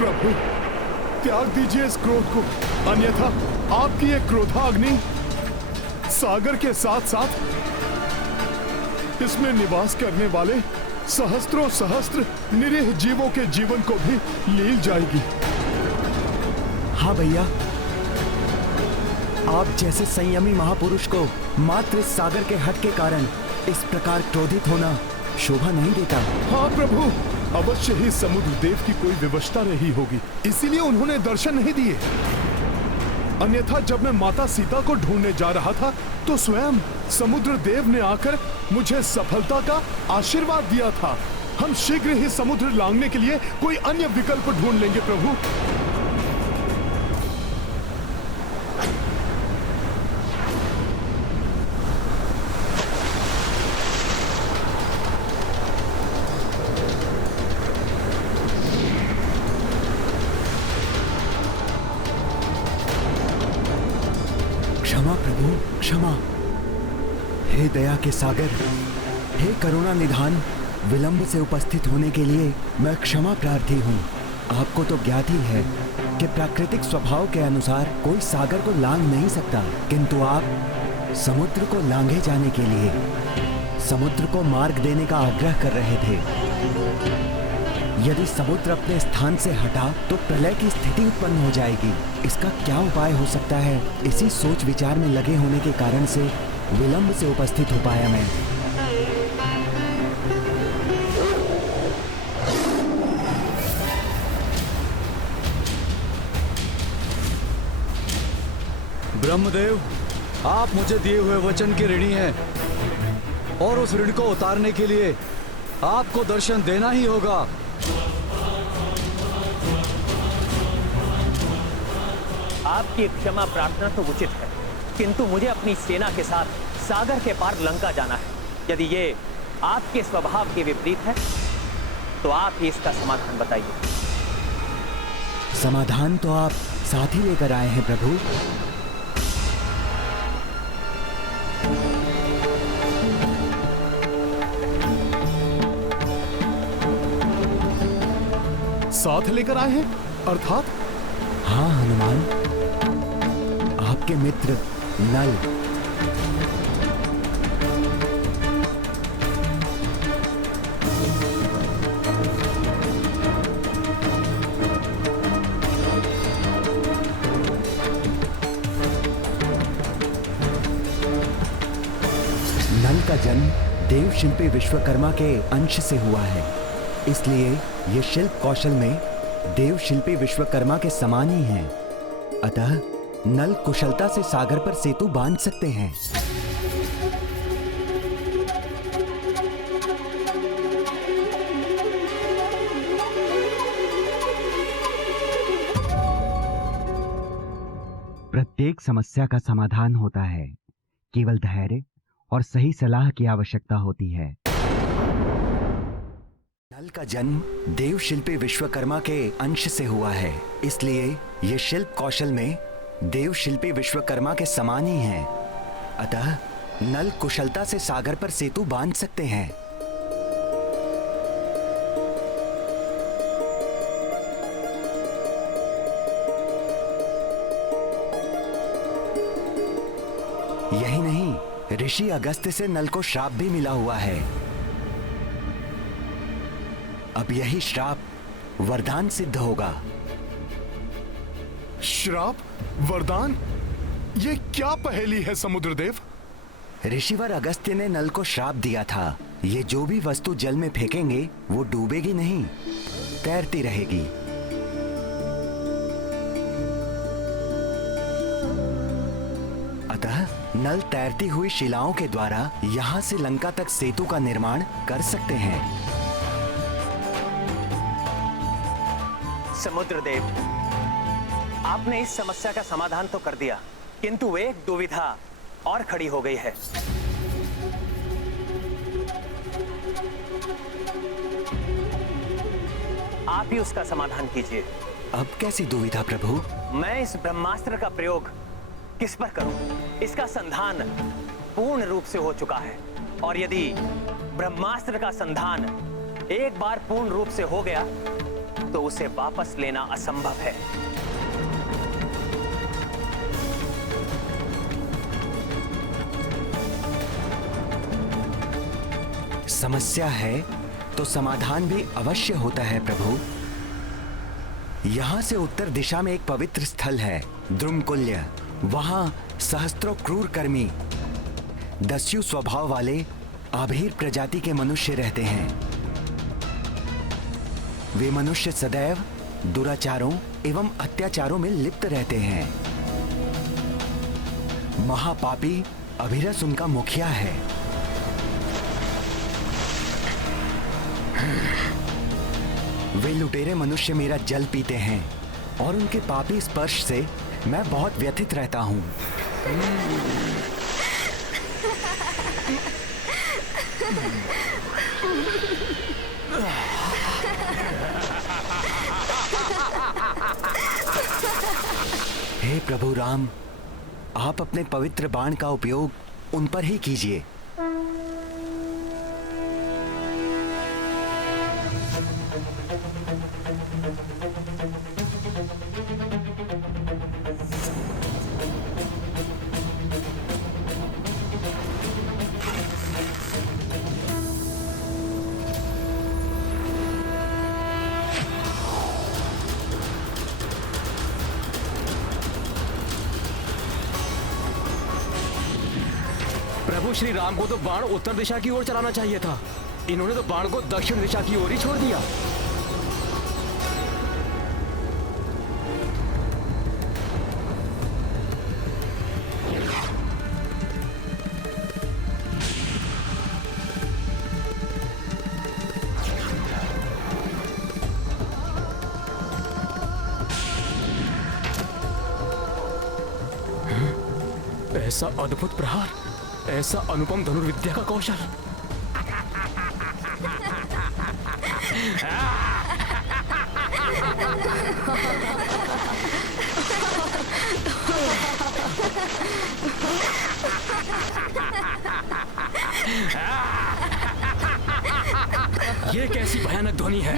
प्रभु, त्याग दीजिए इस क्रोध को, अन्यथा आपकी ये क्रोधाग्नि सागर के साथ साथ इसमें निवास करने वाले सहस्त्रों सहस्त्र निरीह जीवों के जीवन को भी लील जाएगी। हाँ भैया, आप जैसे संयमी महापुरुष को मात्र इस सागर के हट के कारण इस प्रकार क्रोधित होना शोभा नहीं देता। हाँ प्रभु, अवश्य ही समुद्र देव की कोई विवशता रही होगी, इसीलिए उन्होंने दर्शन नहीं दिए। अन्यथा जब मैं माता सीता को ढूंढने जा रहा था तो स्वयं समुद्र देव ने आकर मुझे सफलता का आशीर्वाद दिया था। हम शीघ्र ही समुद्र लांघने के लिए कोई अन्य विकल्प ढूंढ लेंगे प्रभु। क्षमा प्रभु, क्षमा। हे दया के सागर, हे करुणा निधान, विलंब से उपस्थित होने के लिए मैं क्षमा प्रार्थी हूँ। आपको तो ज्ञात ही है कि प्राकृतिक स्वभाव के अनुसार कोई सागर को लांघ नहीं सकता, किंतु आप समुद्र को लांघे जाने के लिए समुद्र को मार्ग देने का आग्रह कर रहे थे। यदि समुद्र अपने स्थान से हटा तो प्रलय की स्थिति उत्पन्न हो जाएगी। इसका क्या उपाय हो सकता है? इसी सोच विचार में लगे होने के कारण से विलंब से उपस्थित हो पाया मैं। ब्रह्मदेव, आप मुझे दिए हुए वचन के ऋणी हैं और उस ऋण को उतारने के लिए आपको दर्शन देना ही होगा। आपकी क्षमा प्रार्थना तो उचित है, किंतु मुझे अपनी सेना के साथ सागर के पार लंका जाना है। यदि ये आपके स्वभाव के विपरीत है तो आप ही इसका समाधान बताइए। समाधान तो आप साथ ही लेकर आए हैं प्रभु। साथ लेकर आए हैं अर्थात? हाँ हनुमान, आपके मित्र नल। नल का जन्म देव शिल्पी विश्वकर्मा के अंश से हुआ है, इसलिए ये शिल्प कौशल में देव शिल्पी विश्वकर्मा के समान ही हैं। अतः नल कुशलता से सागर पर सेतु बांध सकते हैं। प्रत्येक समस्या का समाधान होता है, केवल धैर्य और सही सलाह की आवश्यकता होती है। नल का जन्म देव शिल्पी विश्वकर्मा के अंश से हुआ है, इसलिए ये शिल्प कौशल में देव शिल्पी विश्वकर्मा के समान ही हैं। अतः नल कुशलता से सागर पर सेतु बांध सकते हैं। यही नहीं, ऋषि अगस्त्य से नल को श्राप भी मिला हुआ है। अब यही श्राप वरदान सिद्ध होगा। श्राप? वरदान? ये क्या पहेली है समुद्रदेव? ऋषिवर अगस्त्य ने नल को श्राप दिया था, ये जो भी वस्तु जल में फेंकेंगे वो डूबेगी नहीं, तैरती रहेगी। अतः नल तैरती हुई शिलाओं के द्वारा यहाँ से लंका तक सेतु का निर्माण कर सकते हैं। समुद्रदेव, आपने इस समस्या का समाधान तो कर दिया, किंतु एक दुविधा और खड़ी हो गई है। आप ही उसका समाधान कीजिए। अब कैसी दुविधा प्रभु? मैं इस ब्रह्मास्त्र का प्रयोग किस पर करूं? इसका संधान पूर्ण रूप से हो चुका है, और यदि ब्रह्मास्त्र का संधान एक बार पूर्ण रूप से हो गया तो उसे वापस लेना असंभव है। समस्या है तो समाधान भी अवश्य होता है प्रभु। यहाँ से उत्तर दिशा में एक पवित्र स्थल है, द्रुमकुल्य। वहां सहस्त्रों क्रूर कर्मी, दस्यु स्वभाव वाले आभीर प्रजाति के मनुष्य रहते हैं। वे मनुष्य सदैव दुराचारों एवं अत्याचारों में लिप्त रहते हैं। महापापी अभिरस उनका मुखिया है। वे लुटेरे मनुष्य मेरा जल पीते हैं और उनके पापी स्पर्श से मैं बहुत व्यथित रहता हूं। हे प्रभु राम, आप अपने पवित्र बाण का उपयोग उन पर ही कीजिए। प्रभु श्री राम को तो बाण उत्तर दिशा की ओर चलाना चाहिए था। इन्होंने तो बाण को दक्षिण दिशा की ओर ही छोड़ दिया। ऐसा अद्भुत प्रहार, ऐसा अनुपम धनुर्विद्या का कौशल। ये कैसी भयानक ध्वनि है।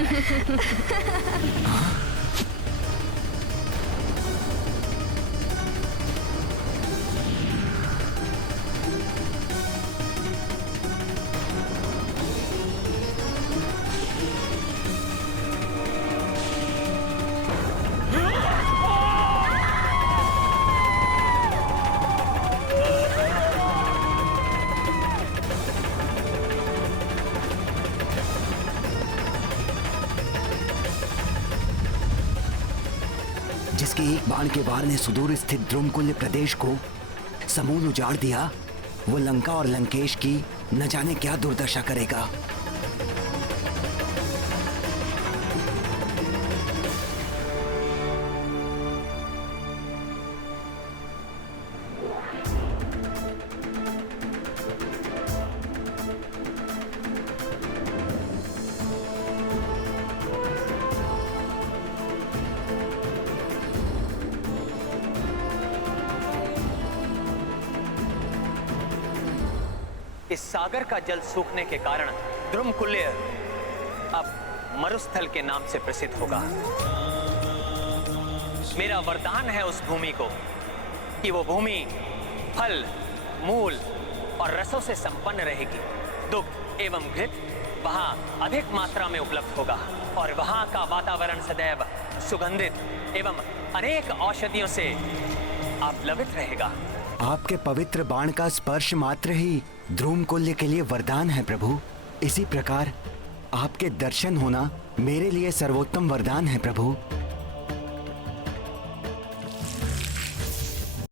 जिसके एक बाण के वार ने सुदूर स्थित द्रुमकुल्य प्रदेश को समूल उजाड़ दिया, वो लंका और लंकेश की न जाने क्या दुर्दशा करेगा। इस सागर का जल सूखने के कारण द्रुमकुल्य अब मरुस्थल के नाम से प्रसिद्ध होगा। मेरा वरदान है उस भूमि को कि वो भूमि फल, मूल और रसों से संपन्न रहेगी। दुग्ध एवं घृत वहां अधिक मात्रा में उपलब्ध होगा और वहां का वातावरण सदैव सुगंधित एवं अनेक औषधियों से आप्लावित रहेगा। आपके पवित्र बाण का स्पर्श मात्र ही द्रुमकुल्य के लिए वरदान है प्रभु। इसी प्रकार आपके दर्शन होना मेरे लिए सर्वोत्तम वरदान है प्रभु।